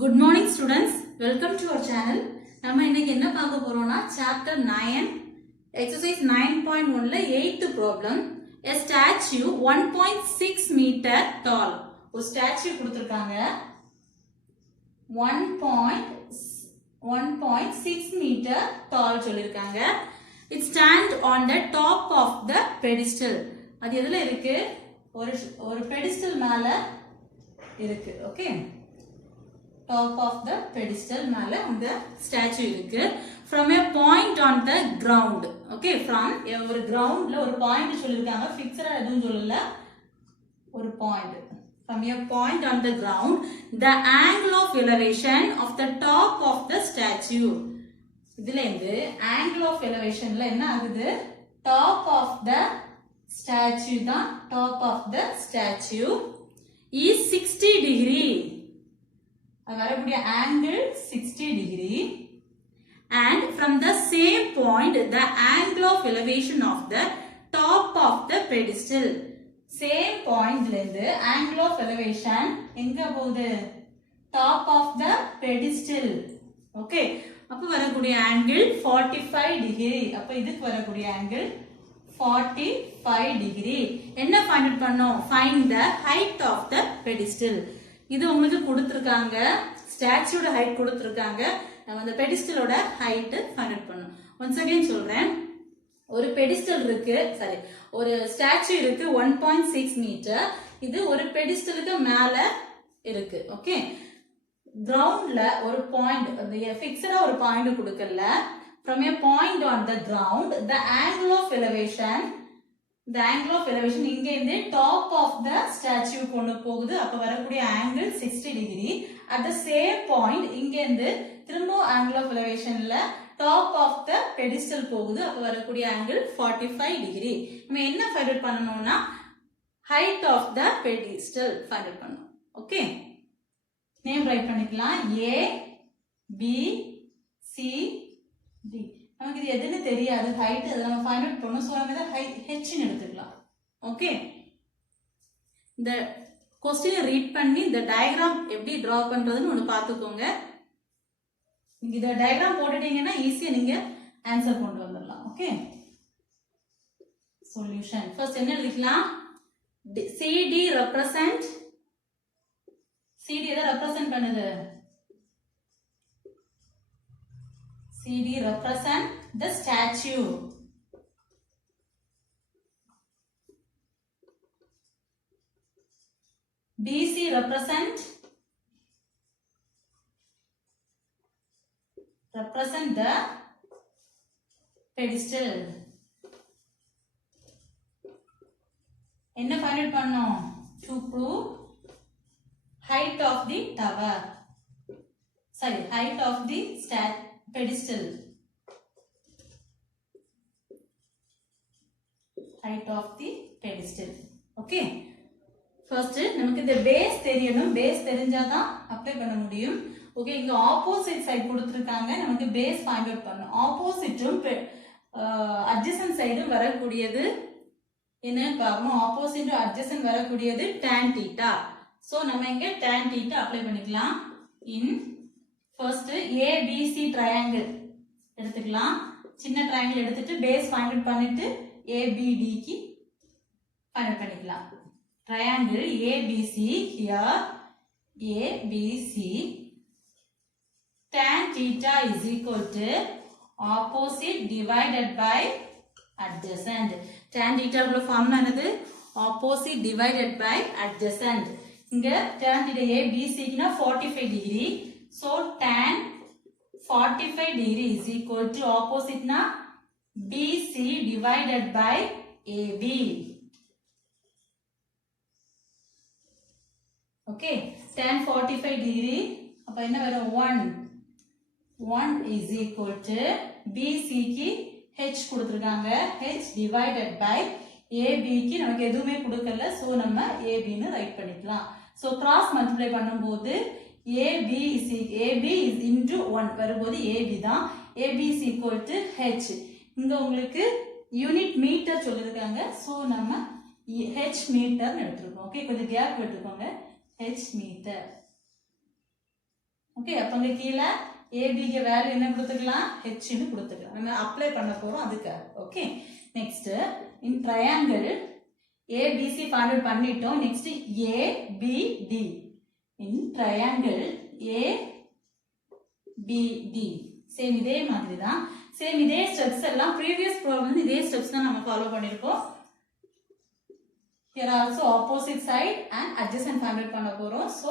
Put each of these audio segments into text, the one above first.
Good morning students, welcome to our channel. நம்ம இன்னைக்கு என்ன பார்க்க போறோம்னா chapter 9 exercise 9.1 ல 8th problem. A statue 1.6 meter tall. ஒரு statue கொடுத்திருக்காங்க 1.6 meter tall சொல்லிருக்காங்க. It stand on the top of the pedestal. அது எதுல இருக்கு? ஒரு pedestal மேல இருக்கு. Okay. Top of the pedestal மேல அந்த statue இருக்கு. From a point on the ground. Okay, from ஒரு groundல ஒரு point சொல்லிருக்காங்க. Fixed எதுவும் சொல்லல. ஒரு point. From a point on the ground, the angle of elevation of the top of the statue. இதுல இருந்து angle of elevationல என்ன ஆகுது? Top of the statue தான். Top of the statue is 60 degree. வரக்கூடிய angle 60 degree and from the same point the angle of elevation of the top of the pedestal same point ல இருந்து angle of elevation எங்க போகுது top of the pedestal okay அப்ப வரக்கூடிய angle 45 degree அப்ப இதுக்கு வரக்கூடிய angle 45 degree என்ன find out பண்ணோம் find the height of the pedestal இது உங்களுக்கு கொடுத்திருக்காங்க ஸ்டாச்சுவோட ஹைட் கொடுத்திருக்காங்க நம்ம அந்த பெடிஸ்டலோட ஹைட் ஃபைண்ட் அவுட் பண்ணனும் once again சொல்றேன் ஒரு பெடிஸ்டல் இருக்கு சாரி ஒரு ஸ்டாச்சு இருக்கு 1.6 மீட்டர் இது ஒரு பெடிஸ்டலுக்கு மேல இருக்கு ஓகே கிரவுண்ட்ல ஒரு பாயிண்ட் அந்த ஃபிக்ஸ்டா ஒரு பாயிண்ட் கொடுக்கல from a point on the ground the angle of elevation இங்க இருந்து top of the statue கொண்டு போகுது அப்ப வரக்கூடிய angle 60 degree at the same point இங்க இருந்து திரும்ப angle of elevationல top of the pedestal போகுது அப்ப வரக்கூடிய angle 45 degree நம்ம என்ன find out பண்ணனும்னா height of the pedestal find out பண்ணனும் ஓகே நேம் ரைட் பண்ணிக்கலாம் A B C D நமக்கு இது எதுன்னு தெரியாது ஹைட் அத நம்ம ஃபைண்ட் அவுட் பண்ணனும் சோ நம்ம இத h ன்னு எடுத்துக்கலாம் ஓகே இந்த क्वेश्चन ரீட் பண்ணி இந்த டயகிராம் எப்படி டிரா பண்றதுன்னு ஒன்னு பாத்துக்கோங்க நீங்க இந்த டயகிராம் போட்டுட்டீங்கன்னா ஈஸியா நீங்க ஆன்சர் கொண்டு வந்துடலாம் ஓகே சொல்யூஷன் ஃபர்ஸ்ட் என்ன எழுதிக்கலாம் CD represent CD எதை ரெப்ரசன்ட் பண்ணுது CD represent the statue. BC represent the pedestal. என்ன find out பண்ணோம் to prove height of the tower. Sorry, height of the pedestal. Height of the pedestal. Okay. First நமக்கு இந்த base தெரியணும் base தெரிஞ்சாதான் apply பண்ண முடியும் okay இங்க opposite side கொடுத்திருக்காங்க நமக்கு பேஸ் ஃபைண்ட் அவுட் பண்ணனும் ஆப்போசிட்டும் அட்ஜசன்ட் சைடும் வரக்கூடியது என்ன பார்க்கணும் ஆப்போசிட்டும் அட்ஜசன்ட் வரக்கூடியது tan theta சோ நம்ம இங்க tan theta அப்ளை பண்ணிக்கலாம் இன் ஃபர்ஸ்ட் ABC ட்ரையாங்கிள் எடுத்துக்கலாம் சின்ன ட்ரையாங்கிள் எடுத்துட்டு பேஸ் ஃபைண்ட் அவுட் பண்ணிட்டு ABD க்கு ஃபைண்ட் அவுட் பண்ணிக்கலாம் triangle ABC here ABC tan theta is equal to opposite divided by adjacent tan theta உள்ள ஃபார்முலா என்னது opposite divided by adjacent இங்க tan theta ABC க்குனா 45 degree so tan 45 degree is equal to opposite na BC divided by AB. Okay, tan 45 degree அப்ப என்ன வரும் 1 is equal to BC க்கு h கொடுத்திருக்காங்க h divided by AB க்கு நமக்கு எதுவுமே கொடுக்கல சோ நம்ம AB ன்னு ரைட் பண்ணிக்கலாம் சோ கிராஸ் மல்டிப்ளை பண்ணும்போது AB is into 1 வரும்போது AB தான் AB is equal to h இங்க உங்களுக்கு யூனிட் மீட்டர் சொல்லிருக்காங்க சோ நம்ம h மீட்டர் எடுத்துறோம் ஓகே கொஞ்சம் கேப் விட்டுக்கோங்க h மீட்டர் ஓகே அப்ப இங்க கீழ AB க்கு வேல்யூ என்ன கொடுத்துக்கலாம் h ன்னு கொடுத்துக்கலாம் நம்ம அப்ளை பண்ண போறோம் அதுக்காக okay next in triangle ABC find out பண்ணிட்டோம் next ABD in triangle ABD same இதே மாதிரி தான் சேம் இதே ஸ்டெப்ஸ் எல்லாம் previous ப்ராப்ளம் இதே ஸ்டெப்ஸ் தான் நம்ம ஃபாலோ பண்ணிருக்கோம் here also opposite side and adjacent find out பண்ண போறோம் so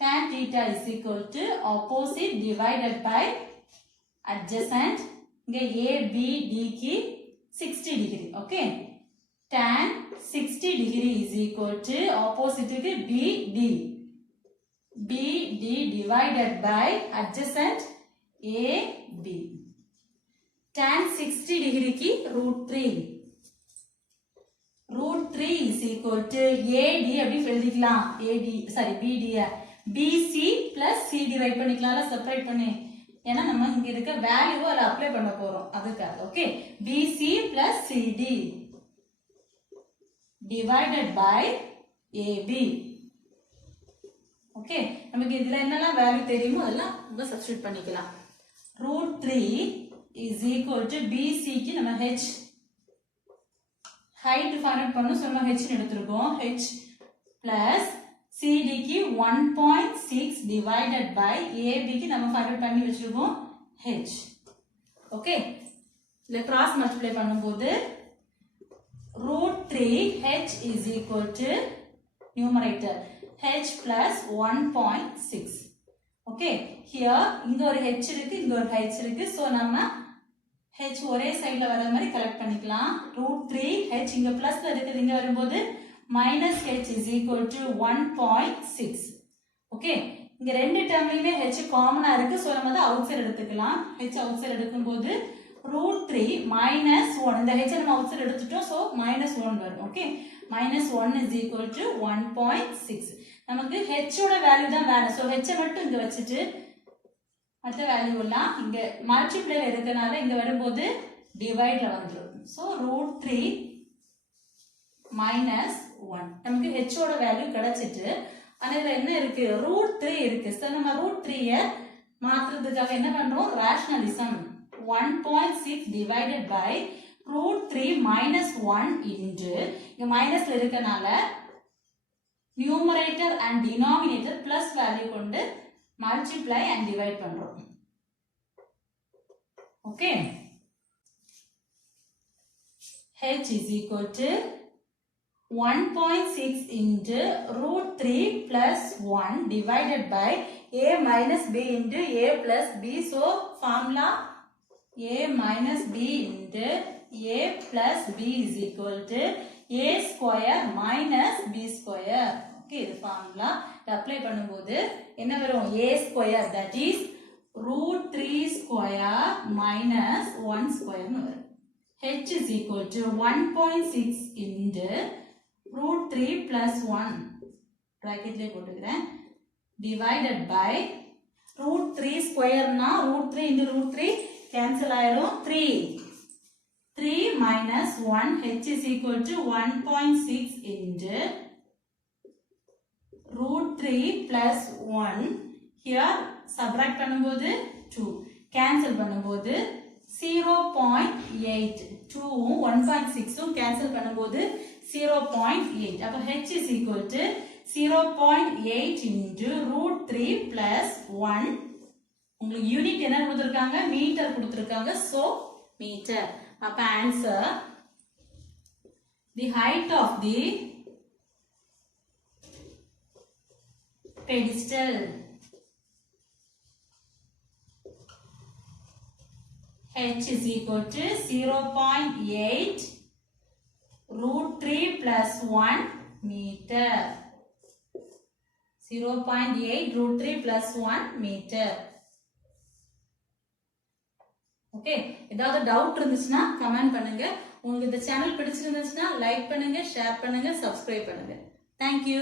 tan theta is equal to opposite divided by adjacent இங்க ABD க்கு 60 degree okay tan 60 degree is equal to opposite க்கு BD divided by adjacent AB tan 60 degree க்கு √3 is equal to AD அப்படி எழுதிக்கலாம் BD BC plus CD write பண்ணிக்கலாம்ல separate பண்ணி ஏன்னா நம்ம இங்க இருக்க வேல்யூவை அத அப்ளை பண்ண போறோம் அதுக்காக okay BC plus CD divided by AB okay நமக்கு இதுல என்னெல்லாம் வேல்யூ தெரியுமோ அதெல்லாம் நம்ம சப்ஸ்டிட்யூட் பண்ணிக்கலாம் √3 is equal to BC க்கு நம்ம h height find out பண்ணனும் so நம்ம h ன்னு எடுத்துறோம் h plus CD க்கு 1.6 divided by AB க்கு நம்ம find out பண்ணி வச்சிருக்கோம் h ஓகே இத கிராஸ் மல்டிப்ளை பண்ணும்போது √3 h is equal to numerator h plus 1.6 okay here இங்க ஒரு h இருக்கு இங்க ஒரு h இருக்கு so நம்ம h ஒரே சைடுல வர மாதிரி கலெக்ட் பண்ணிக்கலாம் √3 h இங்க பிளஸ்ல இருக்குது இங்க வரும்போது minus h is equal to 1.6 okay இங்க ரெண்டு டேர்ம்லயுமே h காமனா இருக்கு சோ நம்ம அத அவுட் சைடு எடுத்துக்கலாம் h அவுட் சைடு எடுக்கும்போது √3 minus 1 இந்த h நம்ம அவுட் சைடு எடுத்துட்டோம் சோ -1 வரும் ஓகே -1 is equal to 1.6 நமக்கு h ஓட வேல்யூ தான் வேணும் சோ h மட்டும் இங்க வச்சிட்டு மற்ற வேல்யூ எல்லாம் இங்க மல்டிப்ளைல இருக்கனால இங்க வரும்போது டிவைட்ல வந்துரும் சோ √3 -1 நமக்கு h ஓட வேல்யூ கிடைச்சிட்டு ஆனா இதுல என்ன இருக்கு √3 இருக்கு சோ நம்ம √3 ய மாத்துறதுக்காக என்ன பண்றோம் ரேஷனலிசம் 1.6 divided by √3 -1 into இங்க மைனஸ்ல இருக்கனால numerator and denominator plus value கொண்டு multiply and divide பண்றோம் okay h is equal to 1.6 into √3 plus 1 divided by a minus b into a plus b so formula a minus b into a plus b is equal to a square minus b square okay இது formula apply பண்ணும்போது என்ன வரும் a square that is √3 square minus 1 square னு வரும் h is equal to 1.6 into √3 plus 1 bracketல போட்டுக்கிறேன் divided by √3 square னா √3 into √3 cancel ஆயிடும் 3 minus 1 h is equal to 1.6 into √3 plus 1 here subtract பண்ணும்போது 2 cancel பண்ணும்போது 0.8 2 1.6 cancel பண்ணும்போது 0.8 அப்ப h is equal to 0.8 into √3 plus 1 உங்களுக்கு யூனிட் என்ன கொடுத்திருக்காங்க மீட்டர் கொடுத்திருக்காங்க so மீட்டர் அப்ப answer the height of the pedestal h is equal to 0.8 √3 plus 1 meter 0.8 √3 plus 1 meter okay ஏதாவது டவுட் இருந்துச்சுன்னா கமெண்ட் பண்ணுங்க உங்களுக்கு இந்த சேனல் பிடிச்சிருந்துச்சுன்னா லைக் பண்ணுங்க ஷேர் பண்ணுங்க சப்ஸ்கிரைப் பண்ணுங்க Thank you